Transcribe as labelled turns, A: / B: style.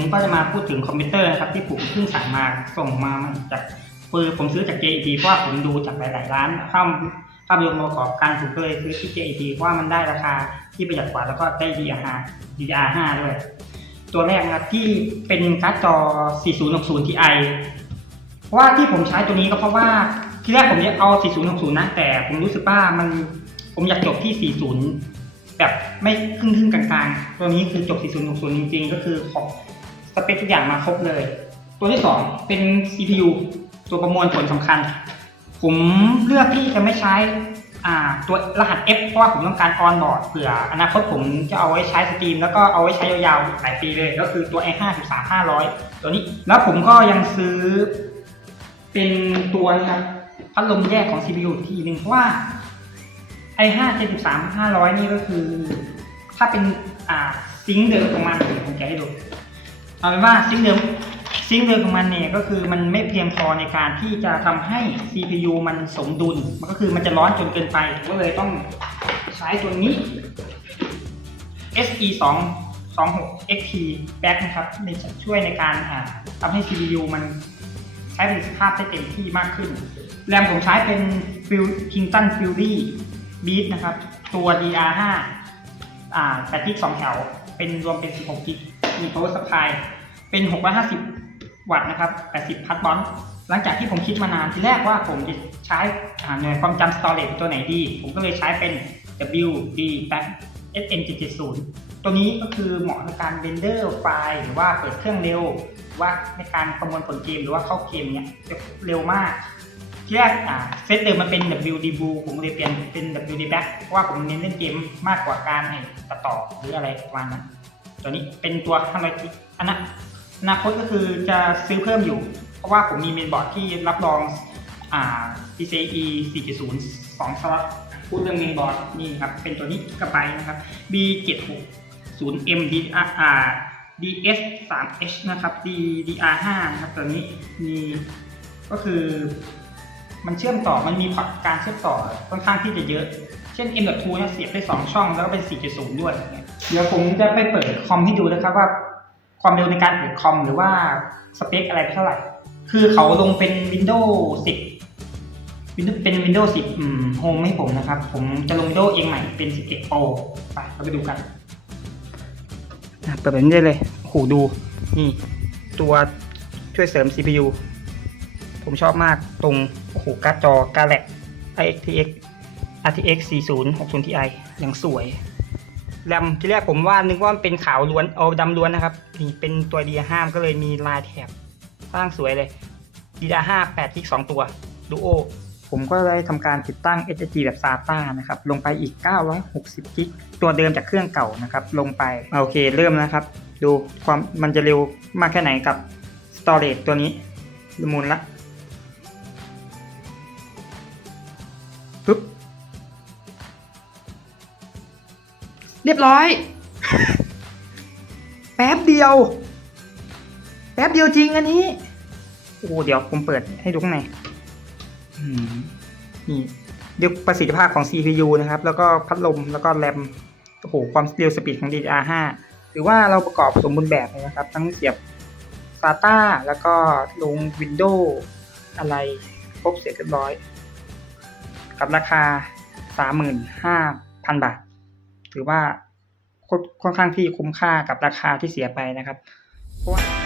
A: มก็จะมาพูดถึงคอมพิวเตอร์นะครับที่ผมเพิ่งสั่งมาส่งมาจากคือผมซื้อจาก JET เพราะว่าผมดูจากหลาย ๆ ร้านภาพภาพรวมประกอบการผมก็เลยซื้อที่ JET เพราะว่ามันได้ราคาที่ประหยัดกว่าแล้วก็ได้ DDR DDR5 ด้วย ตัวแรกนะครับที่เป็นการ์ดจอ 4060 Ti เพราะว่าที่ผมใช้ตัวนี้ก็เพราะว่าที่แรกผมจะเอา 4060 นะ แต่ผมรู้สึกว่ามันผมอยากจบที่ 40 แบบไม่ครึ่งครึ่งๆกลางๆ ตัวนี้คือจบ 4060 จริง ๆ ก็คือของ สเปคทุกอย่างมาครบเลย ตัวที่ 2 เป็น CPU ตัวประมวลผลสำคัญ ผมเลือกที่จะไม่ใช้ตัวรหัส F เพราะว่าผมต้องการออนบอร์ดเผื่ออนาคตผมจะเอาไว้ใช้สตรีม แล้วก็เอาไว้ใช้ยาวๆหลายปีเลย ก็คือตัว i5 13500 ตัวนี้ แล้วผมก็ยังซื้อ เป็นตัวนะครับพัดลมแยกของ CPU อีกทีหนึ่งเพราะว่า i5 73500 นี่ก็คือ ถ้าเป็นซิงค์เดิมของมันผมจะให้ดู เอาเป็นว่าซิงเดิมซิงเดิมของมันเนี่ยก็คือมันไม่เพียงพอในการที่จะทำให้ CPU มันสมดุล มันก็คือมันจะร้อนจนเกินไปก็เลยต้องใช้ตัวนี้ SE 2 26 XP Back นะครับในช่วยในการทำให้ CPU มันใช้ประสิทธิภาพได้เต็มที่มากขึ้น แรมผมใช้เป็น Kingston Fury Beat นะครับ ตัว DR5 อ่า8กิก2แถว เป็นรวมเป็น 16 กิก มี power supply เป็น 650 วัตต์นะครับ 80 พัทบอลหลังจากที่ผมคิดมานานทีแรกว่าผมจะใช้หน่วยความจำ storage ตัวไหนดี ผมก็เลยใช้เป็น WD Back SN770 ตัวนี้ก็คือเหมาะในการเรนเดอร์ไฟล์หรือว่าเปิดเครื่องเร็วว่าในการประมวลผลเกมหรือว่าเข้าเกมเนี้ยจะเร็วมากที่แรกอ่าเซตเดิมมันเป็น WD Blue ผมเลยเปลี่ยนเป็น WD Back เพราะว่าผมเน้นเล่นเกมมากกว่าการตัดต่อหรืออะไรประมาณนั้น ตัวนี้เป็นตัว500กิอันนั้นอนาคตก็คือจะซื้อเพิ่มอยู่ เพราะว่าผมมีเมนบอร์ดที่รับรอง อ่า PCIe 4.0 2สล็อตพูดเรื่องเมนบอร์ดนี่ครับ เป็นตัวนี้กระไปนะครับ B760M DR DS 3H นะครับ D DR5 นะครับตัวนี้มีก็คือมันเชื่อมต่อ มันมีการเชื่อมต่อค่อนข้างที่จะเยอะ เช่น M.2 เนี่ยเสียบได้ 2 ช่อง แล้วก็เป็น 4.0 ด้วย เดี๋ยวผมจะไปเปิดคอมให้ดูนะครับว่า ความเร็วในการเปิดคอมหรือว่าสเปคอะไรเท่าไหร่ คือเขาลงเป็น Windows 10 Windows เป็น Windows 10อืม Home ให้ผมนะครับ ผมจะลง Windows เองใหม่เป็น 11 Pro ไปเราไปดูกันเปิดแบบนี้ได้เลยโอ้โหดู นี่ ตัวช่วยเสริม CPU ผมชอบมากตรงโอ้โหการ์ดจอการแลก RTX RTX 4060 Ti อย่างสวย แรมที่แรกผมว่านึกว่ามันเป็นขาวล้วนเอาดำล้วนนะครับ นี่เป็นตัว DR5 ก็เลยมีลายแถบสร้างสวยเลย DR5 8กิก2ตัว Duo ผมก็เลยทำการติดตั้ง SSD แบบ SATA นะครับ ลงไปอีก 960กิกตัวเดิมจากเครื่องเก่านะครับ ลงไป โอเค เริ่มนะครับ ดูความมันจะเร็วมากแค่ไหนกับ Storage ตัวนี้มุนละ รียบร้อย แป๊บเดียว แป๊บเดียวจริงอันนี้โอ้เดี๋ยวผมเปิดให้ดูข้างในนี่เดี๋ยวประสิทธิภาพของ CPU นะครับ แล้วก็พัดลมแล้วก็แรมโอ้โหความเร็วสปีดของ DDR5 หรือว่าเราประกอบสมบูรณ์แบบเลยนะครับ ทั้งเสียบ SATA แล้วก็ลง Windows อะไรครบเสร็จเรียบร้อย กับราคา 35,000 บาท ถือว่าค่อนข้างที่คุ้มค่ากับราคาที่เสียไปนะครับเพราะว่า